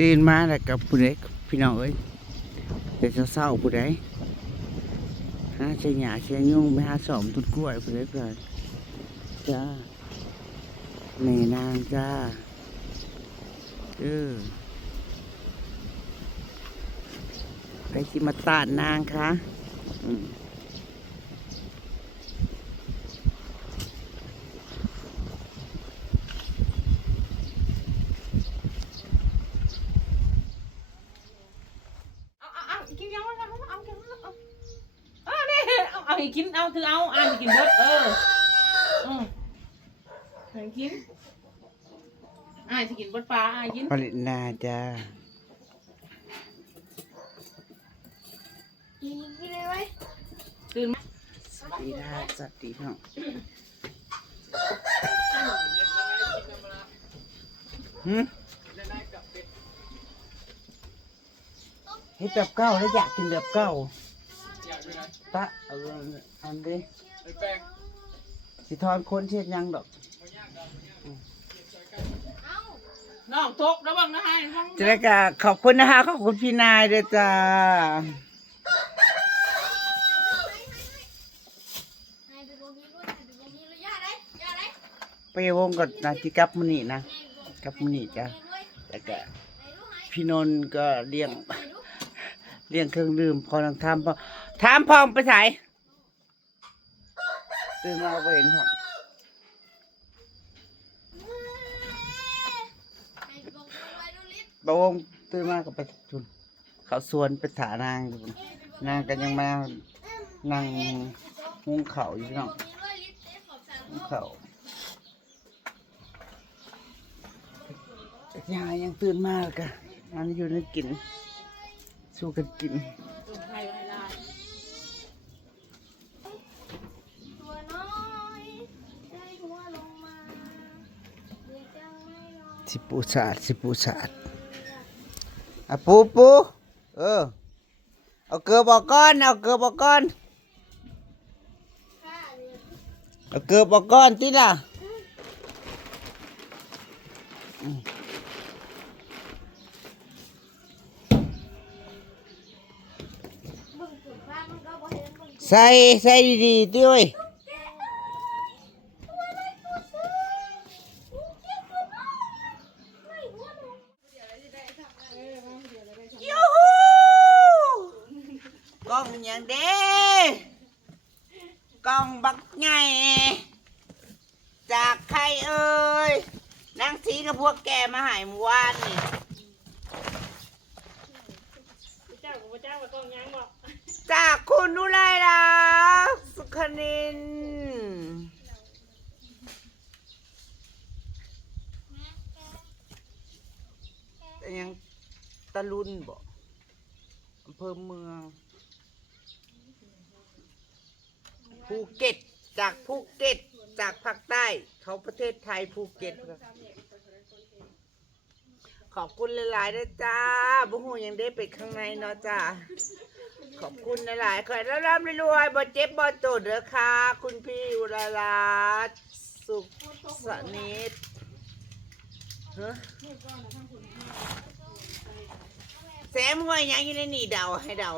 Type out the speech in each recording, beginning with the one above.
ตื่นมาแล้วกับผู้ใดพี่น้องเอ้ยแต่เศร้าๆผู้ใดหาเชียหยาเชียยุ่งไปหาสอมต้นกล้วยผู้ใดเกิดจ้าแม่นางจ้าไปสิมาตาดนางคะเอาให้กินเอาถือเอาอ่านกินเบิดให้กินอ่านสิกินเบิดปลาอ่านกินผลิตนาจ้ากินเลยไว้ตื่นมาสวัสดีค่ะสวัสดีน้องเฮ็ดแบบเก่าแล้วอยากกินแบบเก่าตะอันนี้สิทอนคนเช็ดยังดอกน้องตกระวังนะฮะจะได้กะขอบคุณนะคะขอบคุณพี่นายด้วยจ้าไปวงกับนาจิกับมุนีนะกับมุนีจ้ะแต่กะพี่นนท์ก็เลี้ยงเครื่องดื่มพอนังทำพอถามพองไปใส่ตื่นมาไปเห็นครับบวงตื่นมาก็ไปจุนเขาสวนไปถานางนางกันยังมานั่งหุงเข่าอยู่น้องหุงเข่ายายยังตื่นมากะอันอยู่ในกินสู้กันกินสิปูสาดอ่ะปูเอาเกลือบอกก้อนเอาเกลือบอกก้อนที่ล่ะใส่ดีๆด้วยยูฮูกล้องอย่างเด้กล้องบักไงจากใครเอ่ยนางสีกับพวกแกมาหายเมื่อวานนี่จากคุณนุไลล่ะสุขนินแต่ยังตะลุนบ่อำเภอเมืองภูเก็ตจากภูเก็ตจากภาคใต้เขาประเทศไทยภูเก็ตขอบคุณหลายๆนะจ้าบุหูยังได้ไปข้างในเนาะจ้าขอบคุณหลายๆขอให้ร่ำรวยบ่เจ็บบ่จนเด้อค่ะคุณพี่อุไรรัตน์สุขสนิทแซมหัวยังอยู่ในนี่เดาให้เดา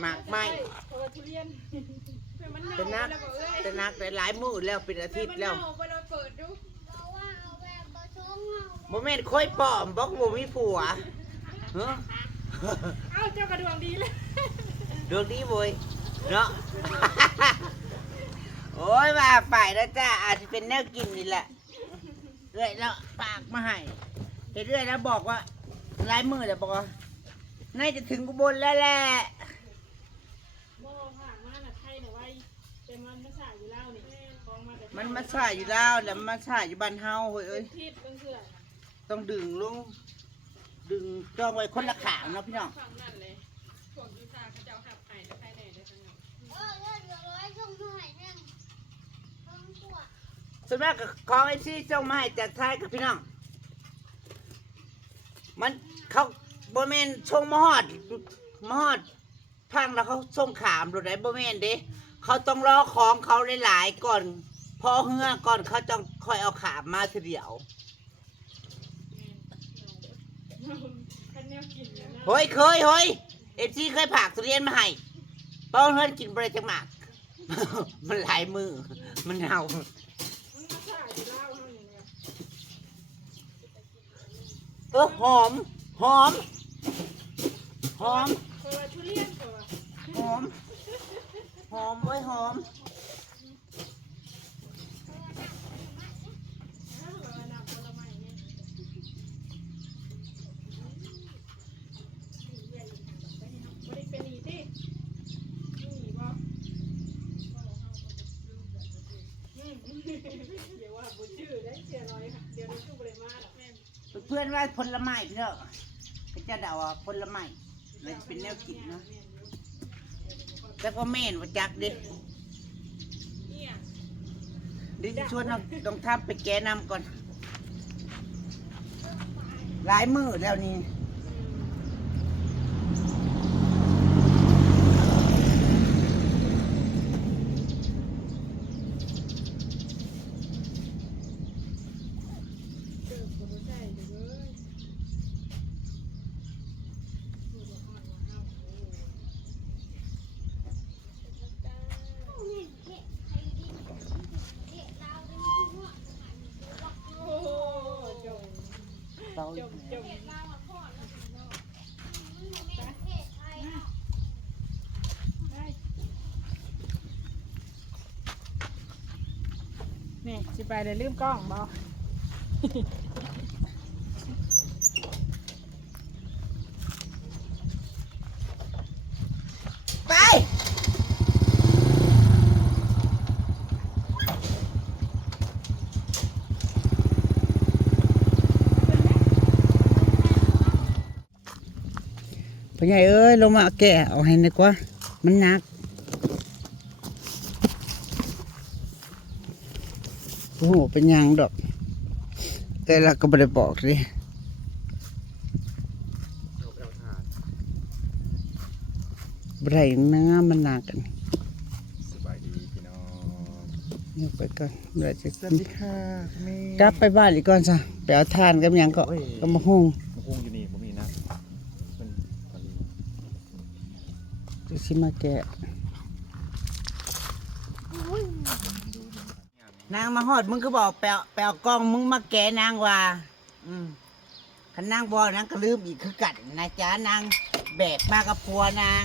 หมากไม้เป็นนักหลายมื้อแล้วเป็นอาทิตย์แล้วโมเมนต์ค่อยปลอมบอกโมมีผัวเอ้าเจ้ากระดวงดีเลยดวงดีบุยเนาะโอ้ยมาฝ่ายแล้วจ้าอาจจะเป็นเนื้อกินนี่แหละเรื่อยแล้วปากมาให้เรื่อยแล้วบอกว่าลายมือเดี๋ยวบอกว่าน่าจะถึงกุบลแล้วแหละมันมาส่าอยู่แล้วแล้วมาส่าอยู่บ้านเฮาเฮ้ยต้องดึงลงดึงจ้องไว้คนละขางเนาะพี่น้องส่วนมากกับของไอซี่จ้องมาให้จากไทยกับพี่น้องมันเขาบ่แม่นชงมอดพังแล้วเขาส่งขามหรือไหนบ่แม่นเด้เขาต้องรอของเขาหลายๆก่อนพอเฮือก่อนเขาจะค่อยเอาขามมาทีเดียว เฮ้ยเคยเอฟซีเคยผากทุเรียนมาให้เป้าเฮิร์นกินบริจักหมาก มันหลายมือมันเน่าหอมหอมหอมหอมหอมไว้ยหอมเพื่อนว่าผลไม้พี่เนาะก็จะเดาว่าผลไม้มันจะเป็นแนวกินเนาะแต่ก็แม่นว่าจักดิชวนต้องทับไปแกะน้ำก่อนหลายมือแล้วนี่นี่สิไปเลยลืมกล้องบ่ไปพ่อใหญ่เอ้ยลงมาแกะเอาให้ดีกว่ามันหนักโอ้โหเป็นยังดอกแต่เราก็ไม่ได้บอกสิไรนะมันหนักกัน สบายดีพี่น้อง เดี๋ยวไปก่อนเดี๋ยวจะ สวัสดีค่ะแม่ กลับไปบ้านอีกก่อนซะไปเอาทานกับหยังก็มาหุง มะฮุงอยู่นี่ผมมีนะมันตอนนี้ จะชิมาแกะนางมาหอดมึงก็บอกแปลกล้องมึงมาแกะนางว่าคันนางบอนางก็ลืมอีกคือกันนะจ๊ะนางแบกมากับพัวนาง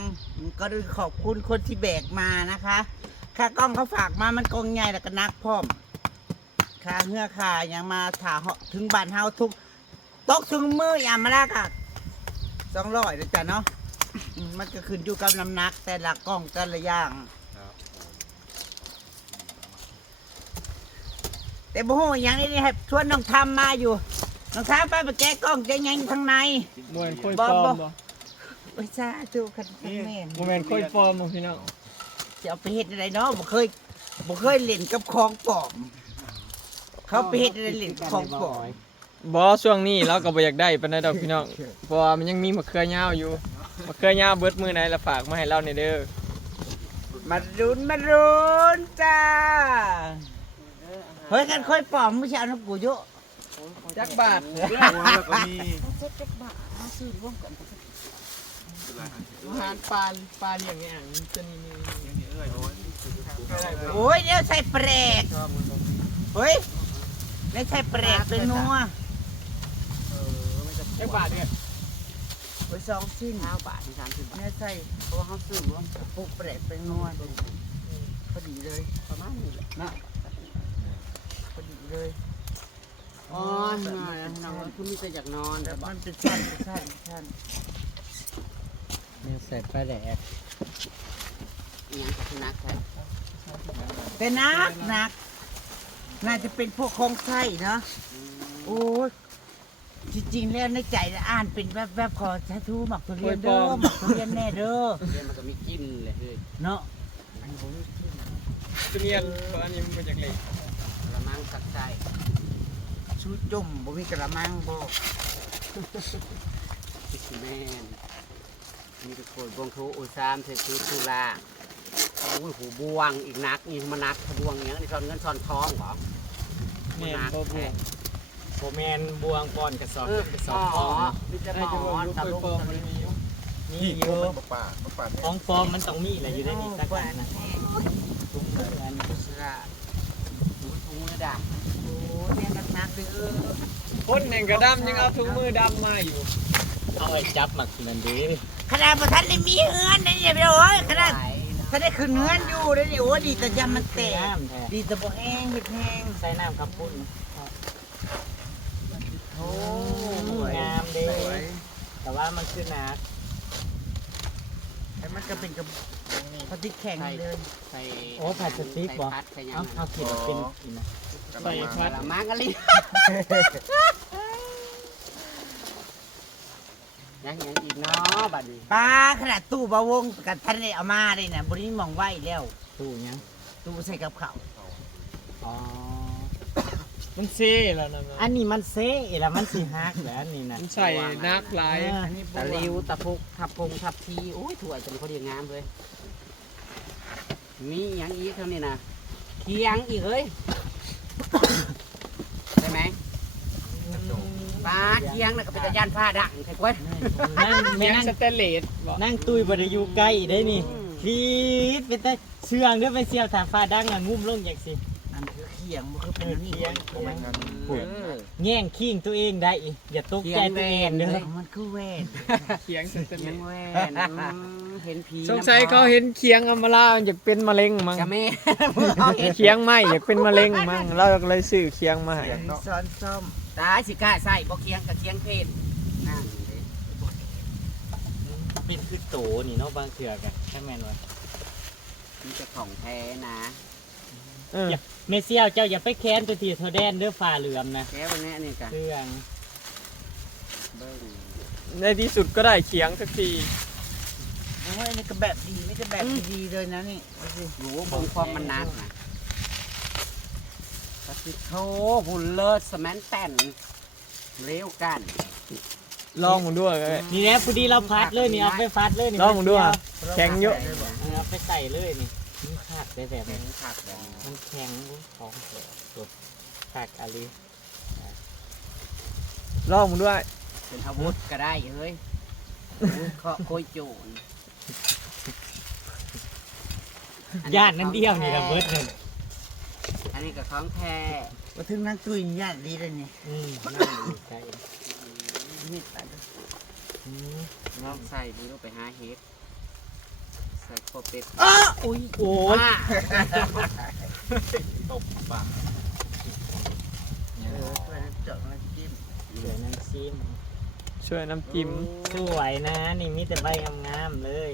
ก็ด้วยขอบคุณคนที่แบกมานะคะค่ากล้องเขาฝากมามันกล้องใหญ่แล้วก็นักพร้อมค่าเหื่อค่ายังมาถ่าถึงบ้านเฮาทุกตกถึงมืออย่ามาแล้วค่ะ200นะจ๊ะเนาะมันก็ขึ้นอยู่กับน้ำหนักแต่ละกล้องแต่ละอย่าง ครับ แต่บ่ฮู้หยังนี่ให้ชวนน้องทำมาอยู่น้องทำไปแก้กล้องจะยังข้างใน มวนค่อยปลอมบ่ โอ้ยจ้าดูคันแม่น บ่แม่นค่อยปลอมบ่พี่น้อง จะเอาไปเฮ็ดอะไรเนาะบ่เคยเล่นกับของปลอมเขาไปเฮ็ดอะไรเล่นกับของปลอม บ่ช่วงนี้เราก็บ่อยากได้ปานใดดอกพี่น้องเพราะว่ามันยังมีมะเขือยาวอยู่มะเขือยาวเบิดมื้อไหนละฝากมาให้เรานี่เด้อ มารุนจ้าเฮ้ยกันค่อยปลอมไม่ใช่เอาน้ำกูเยอะ จักบาท แล้วก็มี อาหารปลาเลี้ยงอย่างตัวนี้นี่ โอ้ยเดี๋ยวใส่แปลกเฮ้ยไม่ใช่แปลกเป็นนัว จักบาทเด้อ โอ้ย2 ชิ้น5 บาทถึง30 บาทเนี่ยใส่เพราะว่าเขาซื้อว่าพวกแปลกเป็นนัวพอดีเลยประมาณนี้แหละนะพอดีเลย อ๋อเหนื่อยนอนคือมีแต่อยากนอน แต่มันเป็นชั้น เนี่ยใส่ปลาแดกอีหยังกับสุนัขแท้ แต่นักน่าจะเป็นพวกของไส้เนาะโอ้ยจริงๆแล้วในใจน่ะอ่านเป็นแวบๆขอสาธุหมักทุเรียนเด้อหมักทุเรียนแน่เด้อ เรียนมันก็มีกลินเลยเฮ้ย เนาะ ทุเรียนอันนี้มันมาจากไหน กระมังสักใจ ชูจุ่มบ่มีกระมังบ่ พิซแมนมีตะโกนบวงโทอุซามเทคูสุลาโอ้ยหูบวงอีกนักนี่มานักบวงอย่างนี้ซ่อนเงินซ่อนทองเหรอ แม่น นัก บ่บ่ แท้ โบแมนบวงปอนกระสอบกระสอบมีแต่หมอนทำลูกทำนี่นี่อยู่ ป่าป่า ของฟอร์มมันต้องมีแหละอยู่ในนี้สักอันนะถุงมืออันนี้สระถุงมือดำโอ้เนี่ยนักๆเลย คนแห่งกระดำยังเอาถุงมือดำมาอยู่ เอาไอ้จับมากินนั่นดิ ขนาดประทันได้มีเฮือนได้เนี่ยพี่โอ้ยขนาดถ้าได้ขึ้นเฮือนอยู่ได้นี่โอ้ดีแต่ยำมันแตก น้ำแท้ ดีแต่บ่แห้งเห็ดแห้ง ใส่น้ำขับปุ้น โอ้ งามดีแต่ว่ามันคือหนัก แต่มันก็เป็นกับพลาสติกแข็งเลย ใส่โอ้ผัดสติ๊กบ่เอากินเป็นกินนะ ใส่พัด มากะลิยังอีกเนาะบัดนี้ ปลาขนาดตู้บะวงกับท่านได้เอามาได้นะบริมองไว้แล้ว ตู้ยัง ตู้ใส่กับข้าว อ๋อ มันเซ่แล้วนะ อันนี้มันเซ่แล้วมันสิฮักแล้วนี่นะ มันใส่นักหลาย ตะลิวตะพุกทับพงทับทีโอ้ยถั่วจนเขาเรียงงามเลยมีอย่างอีกเท่านี้นะเคียงอีกเฮ้ยใช่ไหมปลาเคียงน่ะก็เป็นตะยานฟ้าดังใช่ไหม นั่งแม่งสเตนเลสบ่ นั่งตุยบริยูใกล้ได้นี่พีดเป็นแต่เชื่องเด้อไปเสียวถามฟ้าดังอ่ะงุ้มลงอย่างสิ อันคือเขียงมันคือเป็นอันนี้ แง่งขิงตัวเองได้อีกอย่าตกใจตัวเองเด้อ มันคือแหวน เคียงสเตนเล เคียง ส แหวนเห็นผี สงสัยเขาเห็นเคียงอำมาลาอยากเป็นมะเร็งมั้ง กะแม่ เคียงไหมอยากเป็นมะเร็งมั้งเราเลยซื้อเคียงมาให้ ซ้อนส้ม ตายสิกล้าใส่บ่เคียงกับเคียงเพศนั่นเด้ เป็นคือโตนี่เนาะบางเถื่อกันแค่แม่นว่า นี่จะของแท้นะ เออ เมเซียวเจ้าอย่าไปแค้นตัวทีเทอแดนเด้อฟ้าเหลื่อมนะ แท้วันนี้นี่กะ เรื่อง เบิ้ง ในที่สุดก็ได้เคียงสักที โอ้ยนี่ก็แบบดีไม่ใช่แบบดีเลยนะนี่ดูสิ หนูบงฟองมันนักนะปฏิโทหุ่นเลิศสแมนแตนเร็วกัน ลองมึงด้วยเลย นี่แหละพอดีเราพัดเลยนี่เอาไปพัดเลยนี่ ลองมึงด้วยแข็งเยอะ เอาไปใส่เลยนี่มันขาดได้แบบ เป็น นี้ ผักแบบนี้ มันแข็งของแข็งสดขาดอะไร ลองมึงด้วย เป็นอาวุธก็ได้เฮ้ยเคาะโคยโจร ญาตินั่นเดียวนี่ละเบิดเลย อันนี้ก็ของแท้ มาถึงนั่งตุ้ยนี่ดีเลยนี่ นั่งอยู่ใกล้ นี่ตัด ลองใส่ดูไปหาเห็ดใส่ข้าวเป็ด อุ้ย โอ้ย ตบปาก ตัวนั้นเจาะมาจิ้ม เดี๋ยวนั้นชิม ช่วยน้ำจิ้ม สวยนะนี่มีแต่ใบงามๆเลย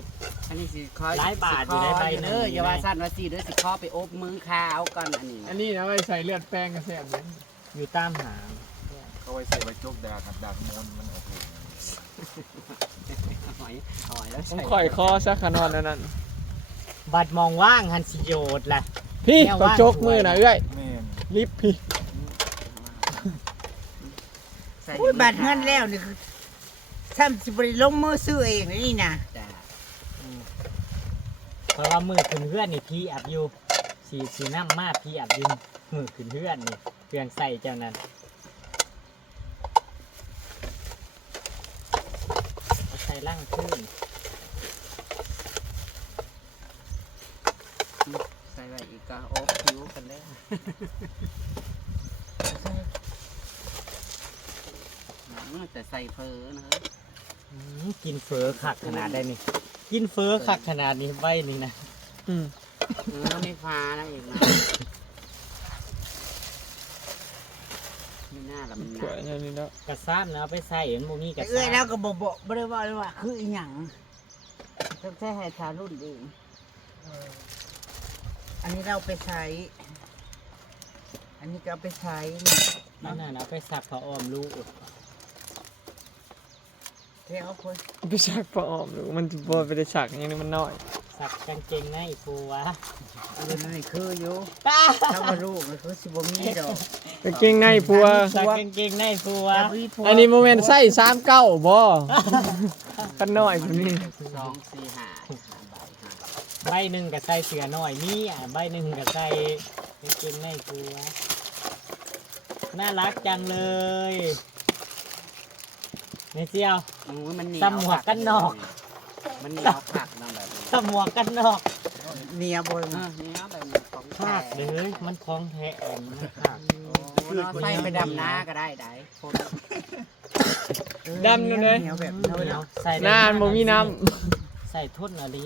อันนี้สิคอย หลายบาทอยู่ได้ใบหนึ่ง เด้ออย่าว่าสั้นว่าสี่เด้อสิคอไปอบมือขาวก่อนอันนี้ อันนี้นะไว้ใส่เลือดแป้งกระแสบเลย อยู่ตามหาง เขาไว้ใส่ไว้จกดาครับดากมนมันออกเลย หอยหอยแล้ว ผม ใส่ ข่อยคอซะขนอนนั่น บัดมองว่างหันสิโยดล่ะ พี่ แนว ก็ ว่าง จกมือนะเอ้ย แม่น ลิฟพี่ ใส่ อุ้ยบาดเงินแล้วนี่คือซ้ำสิบริลงมือซื้อเองนี่นะ จ้ะ เพราะว่ามือขึ้นเฮือนนี่พี่อับอยู่สีน้ำมาพี่อับอยินมือขึ้นเฮือนนี่เครื่องใส่เจ้านั้นเอาใส่ล่างขึ้น ใส่ไว้อีกก็อบผิวกันแล้วแต่ใส่เฟอนะครับ กินเฟอขักขนาดได้นี่กินเฟอขักขนาดนี้ใบนี่นะ อืม ไม่ฟ้านะอีกนะไม่น่าละมันห สวย นัก อย่างนี้แล้ว กระซ้ำนะเอาไปใส่เห็นโมนี่กระ เอ้ย ซ้ำ แล้วก็บอกบ่ได้ว่าเลยว่าคืออีหยังต้องใช้ให้ทารุ่นเองอันนี้เราไปใช้ อันนี้ก็เอาไปใช้นี่ นั่นน่ะเอาไปสับผ้าอ้อมลูก เที่ยวคน ไปชักปลอมหรือมันจะบอไปได้ชักอย่างนี้มันน้อย สับกางเกงในฟูวะ เรื่องนี้คืออยู่ถ้าว่าลูกมันคือสิบ่มีดอก กางเกงในพัว สับกางเกงในฟูวะ แต่พี่ผัว อันนี้โมเมนต์ใส่39บ่กันน้อยกว่านี้ 2 4 5 ใบหนึ่งกับใส่เสือหน่อยนี่อ่ะใบหนึ่งกับใส่กางเกงในฟูวะ น่ารักจังเลยไม่เซียว โอ้ยมันเหนียว ตำหมวกกันนอก มันเหนียวผักนั่นแบบนี้ สมวกกันนอก เหนียวบนเหนียวแบบนี้ของ ภาคเลยมันคล้องแท้แอนมันภาค คือใส่ไปดำนาก็ได้ได้คน ดำนั่นเลย เหนียวแบบ เหนียวใส่ หน้าบ่มีน้ ใส่ทุ่นอะไร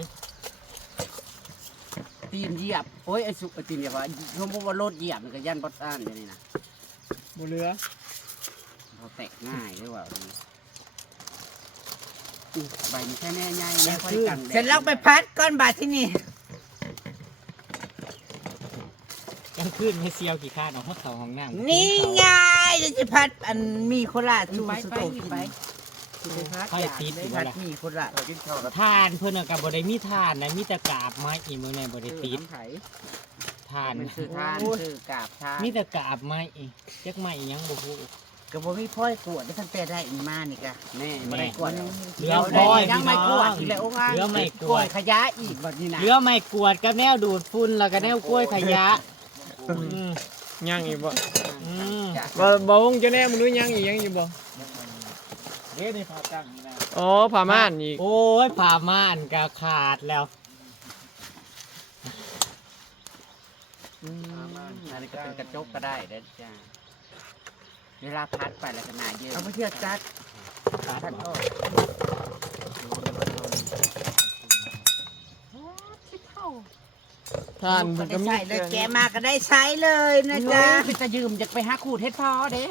ตีนเหยียบโอ้ยไอ้สุกไอ้ตีนเหยียบว่าชมพูว่ารถเหยียบมันก็ยันบอสอ่านอยู่นี่นะ ำบ่เหลือ เขาแตกง่ายด้วยว่าใบมันแค่แน่ใหญ่ไม่ค่อยกันเสร็จแล้วไปพัดก้อนบาทที่นี่ กลางคืนไม่เซียวกี่ข้าเอาห้องเขาห้องนั่ง นี่ไงจะพัดอันมีโคราชชูสโตกินไปพัดมีโคราช กินข้าวกับ ทานเพื่อนกับบริมีทานนะมีแต่กาบไม้อีมือในบริติด ไผ่ ทาน มันซื้อทานซื้อกาบทาน มีแต่กาบไม้อีจักไม้อีหยังบ่ฮู้ กระบอกมีพ่อยกวดได้ทั้งแต่ได้อีมานี่กะแม่ไม่ได้กวด เหลือพ่อย ยัง พี่ ไม่ น้ ก อ วด ง อีกแล้วโอ้ง เหลือไม่ก ก ว ว ด ดขยะอีกแบบนี้นะ เหลือไม่กวดกับแนวดูดฝุ่นแล้วก็แนวกล้วยขยะอืม ย่างอีกบ่ อืม บ่วงจะแน่มึงรู้ย่างอีกยังอยู่บ่ เด้นี่พาตั้งนี่นะ อ๋อผ้าม่านอีก โอ้ยผ้าม่านก็ขาดแล้ว อันนี้ก็เป็นกระจกก็ได้เด้อจ้าเวลาพัดไปแล้วก็หนาเยอะเอาไปเที่ยวจัด ขาด พัด บ่ ออก ทานมันก็มี ใส่เลยแกมาก็ได้ใช้เลยนะจ๊ะจะยืมจะไปหาขูดเฮ็ดพอเด้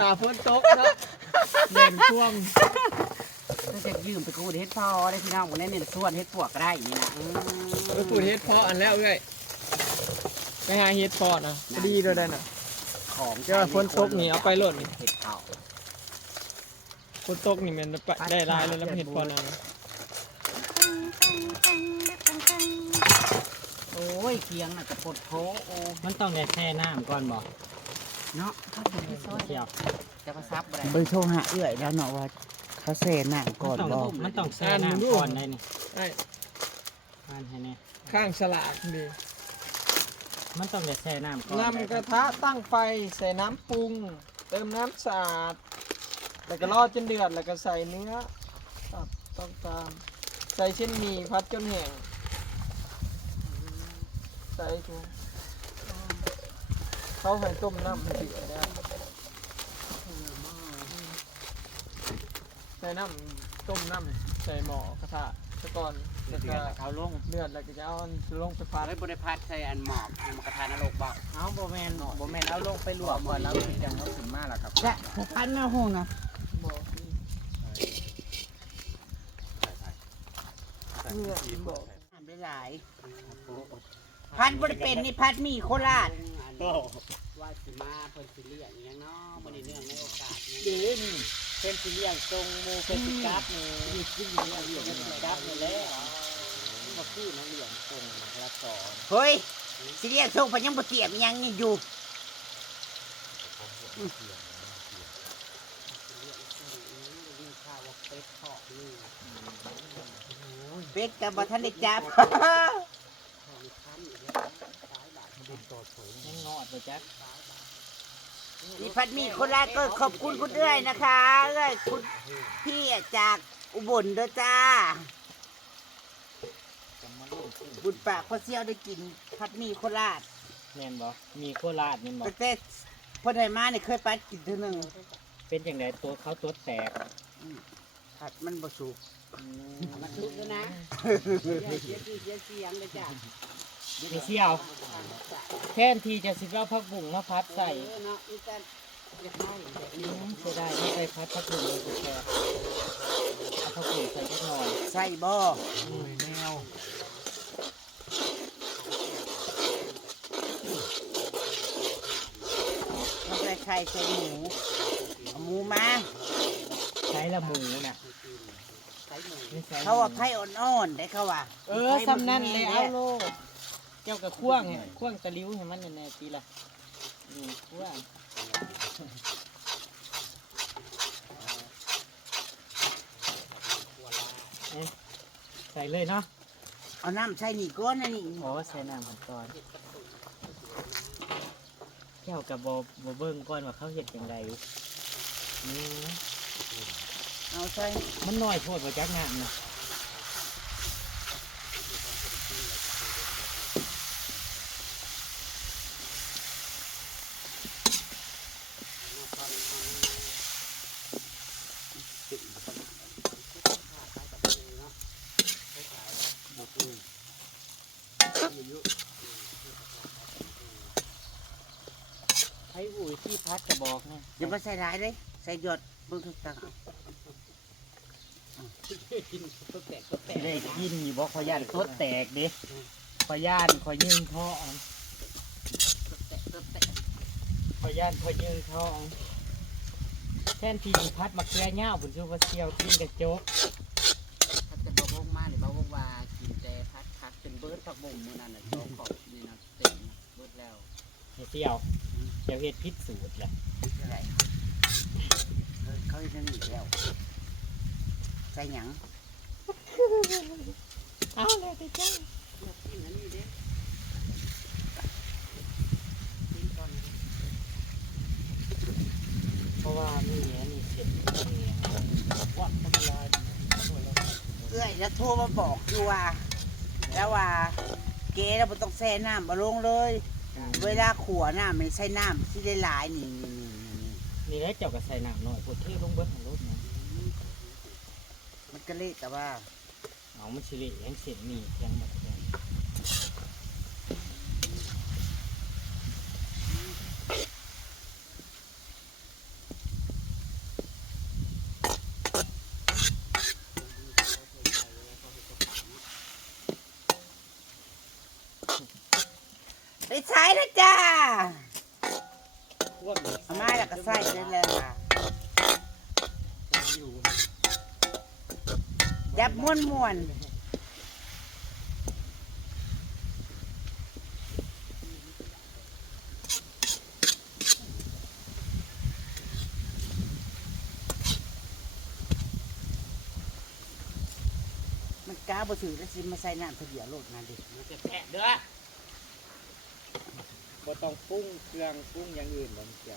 ตาฝนตกเนาะเล่นท่วม จะยืมไปขูดเฮ็ดพอได้พี่น้องวันนี้เนี่ยส่วนเฮ็ดปวกก็ได้อย่างนี้นะ ไปขูดเฮ็ดเพาะอันแล้วเอ้ยไปหาเฮ็ดเพาะนะดีด้วยได้น่ะ ของ เจ้าฝนตกนี่เอาไปโลดนี่ เฮ็ดเผา ฝนตกนี่มันได้หลายเลยแล้วเฮ็ดเพาะนะ โอ้ยเคียงน่ะจะปวดโผโอ้ มันต้องได้แช่น้ำก่อนบ่ เนาะเขาจะไปซอย เซียว จะมาซับอะไรเบอร์โทรหาเอื้อยแล้วเนาะว่าเขาเซหนังก่อน มัน บ ต้ อ อก งมันต้องแช่น้ำก่อนได้นี่ ไอ้ อ่านให้แน่ ข้างฉลากนี่ มันต้องได้แช่น้ำก่อน นำกระทะตั้งไฟใส่น้ำปรุง เติมน้ำสะอาดแล้วก็รอจนเดือดแล้วก็ใส่เนื้อตับต้องตามใส่เส้นหมี่พัดจนแห้งใส่ถุงเขาให้ต้มน้ำให้เดือดแล้วใส่น้ำต้มน้ำใส่หม้อกระทะซะก่อนแล้วก็ เขาลง เดือดแล้วก็จะเอาลงไปพัด เฮ้ยบริพัตรใส่อันหมอกมากระทานนรกบอก เอาบ่แม่นเอาลงไปลวก ก่อนแล้วจังเขาถึงมากล่ะครับและพันนะหงนะ บอกเนี่ยบอก ทำได้หลายพันบริเป็นนี่พัดมีโคราชว่าสิมาเพิ่นสิเลี้ยงอย่างเนาะบ่ได้เนื่องในโอกาสเด้นี่เพิ่นสิเลี้ยงทรงโมเพิ่นสิกราฟนี่สิเลี้ยงเพิ่นสิกราฟนี่แหละบ่คือน้องเลี้ยงทรงละสอนเฮ้ยสิเลี้ยงทรงเพิ่นยังบ่เตรียมยังนี่อยู่เป็ดกับบ่ทันได้จับ ยังงอดบ่จัก นี่พัดมีคนแรกก็ขอบคุณคุณเอื้อยนะคะเอื้อยคุณพี่จากอุบลด้วยจ้า บุญปากพ่อเสี่ยวได้กินพัดมีโคราช แม่นบ่มีโคราชแม่นบ่ ตั้งแต่พ่อไทยมาเนี่ยเคยปัดกินเท่านึง เป็นจังไดตัวเขาตัวแตก ผัดมันบ่สุกมาสุกแล้วนะเสียงเลยจ้า มีเสี่ยวแทนที่จะสิเอาผักบุ้งมาพัดใส่ เนาะนี่กัน เสียดายไม่ใส่พัดผักบุ้งเลยแค่เอาผักบุ้งใส่นิดหน่อย ใส่บ่ แมว ต้องใส่ไข่ใส่หมูเอาหมูมา ใช้ละหมูน่ะไม่ใส่ เขาว่าไข่อ่อนๆได้เขาว่า สำนั่นเลยเอาโลเจ้ากับข่วงตะลิ้วให้มันแน่ๆตีละข่วงใส่เลยเนาะ เอาน้ำใส่นี่ก้อนนะนี่ โอ้ใส่น้ำก่อน เจ้ากับบ่เบิ่งก่อนว่าเขาเฮ็ดจังไดอืม เอาใส่ มันน้อยโพดบ่จักน้ำนะ ให้อุ้ยที่พัดกระบอกนะ อย่ามาใส่ร้ายเลยใส่หยดเบิ่งทุกตัง สิได้กินอยู่บ่ขอยย่านต้นแตกเด้ขอยย่านขอยยืงท้องขอยย่านขอยยืงท้องแทนที่พัดมาแก่เหย้าบุญชูว่าเซียวกินกระจก ถ้าจะบ่วงมาหรือบ่วงว่ากินแต่พัดพักเป็นเบิร์ดผักบ่มมื้อนั้นน่ะของขอบนี่นะเต็มเบิร์ดแล้ว ให้เซียวเซียวเฮ็ดพิษสูตรแหละ ใช่เขาเฮ็ดนั่นอีกแล้วใส่หยัง เอาเลยไปจ้า กินอันนี้เด้ เพราะว่านี่นี่เสร็จนี่วัดมันลาย เอื้อยแล้วโทรมาบอกอยู่ว่าแล้วว่าเก๋แล้วบ่ต้องแช่น้ำบ่ลงเลย เวลาขัวน้ำมันใช้น้ำที่ได้หลายนี่ นี่แล้วเจ้าก็ใส่น้ำหน่อยพวกเทลงเบิดของรถนะ มันก็เละแต่ว่า เอามันสิเละยังเสร็จมีแข็งหมดเลย ไปใช้นะจ้า พวกนี้ เอามาแล้วก็ใส่ได้เลยค่ะยับม้วนมันก้าวบ่ถือแล้วสิมาใส่น้ำเดียวโลดนั่นดิ มันจะแตะเด้อบ่ต้องปรุงเครื่องปรุงอย่างอื่นบ่มันจะ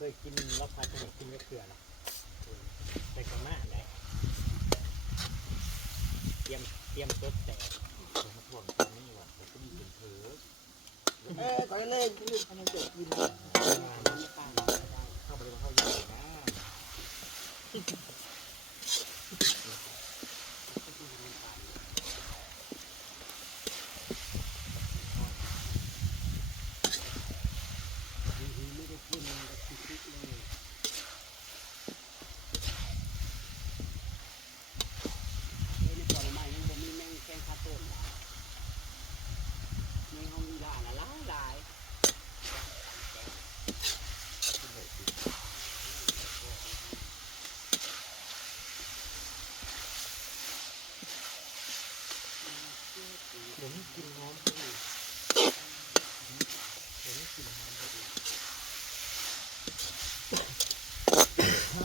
เคยกินรับพาจะกินกับเกลือหรอไปกระมาไหนเตรียมต้นแต่มาถ่วงตรงนี้ว่ะจะมีเป็นเถือ ก่อนเลยลืมอันนี้จะกิน เข้าไปเข้าอยู่นะ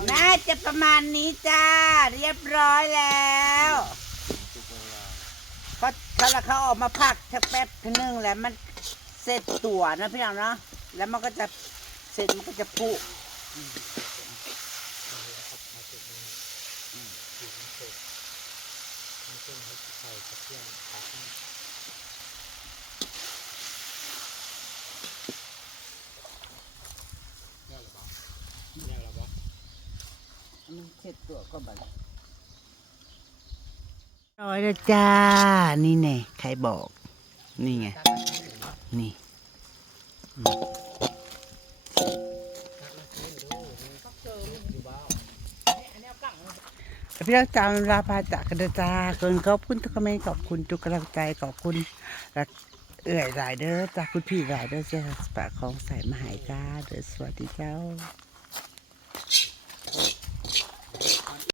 น่าจะประมาณนี้จ้าเรียบร้อยแล้วเขาออกมาพักสักแป๊บนึงแล้วมันเสร็จตัวนะพี่น้องเนาะแล้วมันก็จะเสร็จมันก็จะพุมันเสร็จตัวก็บัด ร้อยแล้วจ้า นี่ไงใครบอก นี่ไง นี่พี่น้องจำลาพาจากกันเด้อจ้าขอบคุณทุกคอมเมนต์ขอบคุณทุกกำลังใจขอบคุณเอื่อยหลายเด้อจากคุณพี่หลายเด้อจ้าฝากของใส่มาใหายจ้าเด้อสวัสดีเจ้า